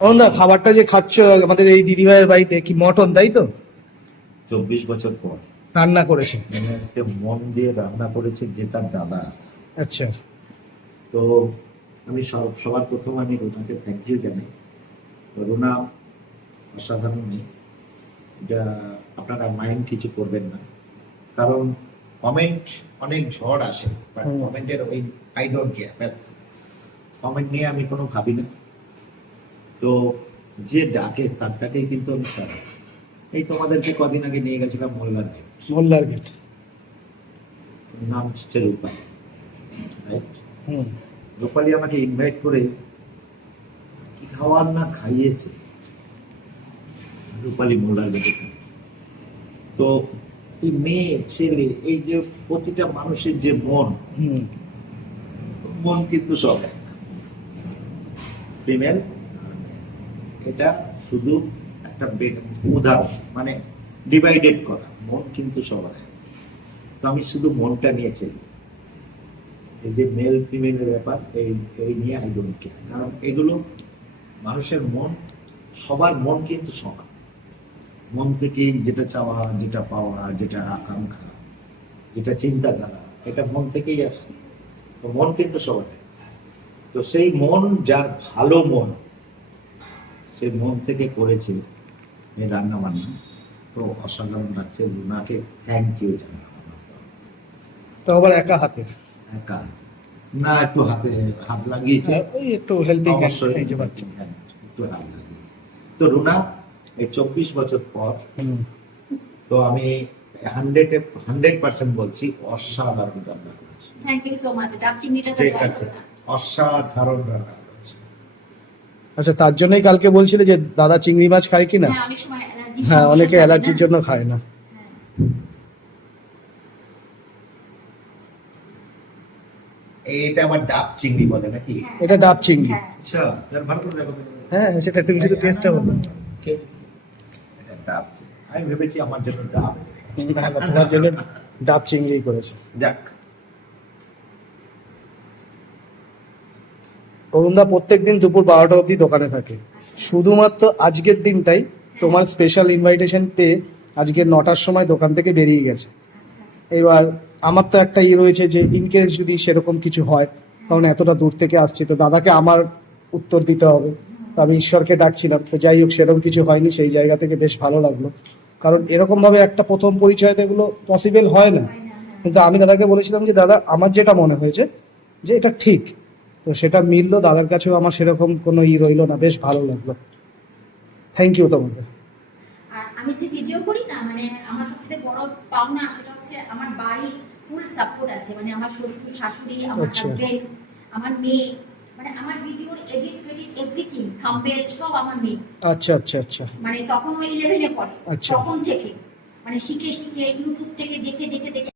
অনন্দা খাবারটা যে খাচ্ছ আমাদের এই দিদিভাইয়ের বাড়িতে কি মটন তাই তো? চব্বিশ বছর পর। রান্না করেছে। মানে আজকে মন দিয়ে রান্না করেছে যে তার দাদা আচ্ছা। তো আমি সব সবার প্রথম আমি রুনাকে থ্যাংক ইউ জানাই। রুনা অসাধারণ মেয়ে। এটা আপনারা মাইন্ড কিছু করবেন না। কারণ কমেন্ট অনেক ঝড় আসে বাট কমেন্টের ওই আই ডোন্ট কেয়ার ব্যাস। কমেন্ট নিয়ে আমি কোনো ভাবি না। তো যে ডাকে তার ডাকেই কিন্তু আমি সারা এই তোমাদেরকে কদিন আগে নিয়ে গেছিলাম মোল্লার মোল্লার গেট নাম হচ্ছে রূপা রাইট হুম। রূপালী আমাকে ইনভাইট করে কি খাওয়ার না খাইয়েছে? রূপালী মোল্লার বেটে তো এই মেয়ে ছেলে এই যে প্রতিটা মানুষের যে মন হুম। মন কিন্তু সব এক। ফিমেল এটা শুধু একটা উদাহরণ মানে ডিভাইডেড করা, মন কিন্তু সবার তো আমি শুধু মনটা নিয়ে চলি। এই যে মেল ফিমেলের ব্যাপার, এই এই নিয়ে আই ডোন্ট কেয়ার কারণ এগুলো মানুষের মন, সবার মন কিন্তু সমান। মন থেকেই যেটা চাওয়া, যেটা পাওয়া, যেটা আকাঙ্ক্ষা, যেটা চিন্তা করা এটা মন থেকেই আসে। তো মন কিন্তু সবার তো সেই মন, যার ভালো মন সেই মন থেকে করেছে এই রান্না বান্না। তো অসাধারণ লাগছে। রুনাকে থ্যাংক ইউ তো আবার একা হাতে? একা। না একটু হাতে হাত লাগিয়েছে। হ্যাঁ, ওই একটু হেল্পিং একটু হাত লাগিয়েছে। তো রুনা এই চব্বিশ বছর পর হুম। তো আমি হান্ড্রেড হান্ড্রেড পার্সেন্ট বলছি অসাধারণ রান্না করেছি। থ্যাংক ইউ সো মাচ ডাব চিংড়িটা ঠিক আছে। অসাধারণ রান্না। আচ্ছা তার জন্যই কালকে বলছিলে যে দাদা চিংড়ি মাছ খায় কি না হ্যাঁ অনেক হ্যাঁ অনেকে অ্যালার্জির জন্য খায় না। এটা আমার ডাব চিংড়ি বলে নাকি? এটা ডাব চিংড়ি। হ্যাঁ। আচ্ছা তার ভালো করে দেখো তো। হ্যাঁ সেটা তুমি শুধু টেস্টটা বলো। দেখি। এটা ডাব আমি ভেবেছি আমার জন্য ডাব। তোমার জন্য ডাব চিংড়ি করেছে। যাক। অরুণদা প্রত্যেক দিন দুপুর বারোটা অবধি দোকানে থাকে। শুধুমাত্র আজকের দিনটাই তোমার স্পেশাল ইনভাইটেশন পেয়ে আজকে নটার সময় দোকান থেকে বেরিয়ে গেছে। এবার আমার তো একটা ই রয়েছে যে ইন কেস যদি সেরকম কিছু হয়, কারণ এতটা দূর থেকে আসছে, তো দাদাকে আমার উত্তর দিতে হবে। তো আমি ঈশ্বরকে ডাকছিলাম, তো যাই হোক, সেরকম কিছু হয়নি, সেই জায়গা থেকে বেশ ভালো লাগল। কারণ এরকম ভাবে একটা প্রথম পরিচয় তো এগুলো পসিবল হয় না। কিন্তু আমি দাদাকে বলেছিলাম যে, দাদা, আমার যেটা মনে হয়েছে, যে এটা ঠিক। তো সেটা মিললো দাদার কাছেও আমার সেরকম কোনো ই রইল না বেশ ভালো লাগল। থ্যাংক ইউ তোমাকে। আমি যে ভিডিও করি না মানে আমার সবথেকে বড় পাওনা সেটা হচ্ছে আমার বাড়ির ফুল সাপোর্ট আছে মানে আমার শ্বশুর শাশুড়ি আমার আচ্ছা। হাজবেন্ড আমার মেয়ে মানে আমার ভিডিওর এডিট ফেডিট এভরিথিং সব আমার মেয়ে। আচ্ছা আচ্ছা আচ্ছা। মানে তখন ওই ইলেভেনে পড়ে আচ্ছা। তখন থেকে। মানে শিখে শিখে ইউটিউব থেকে দেখে দেখে দেখে।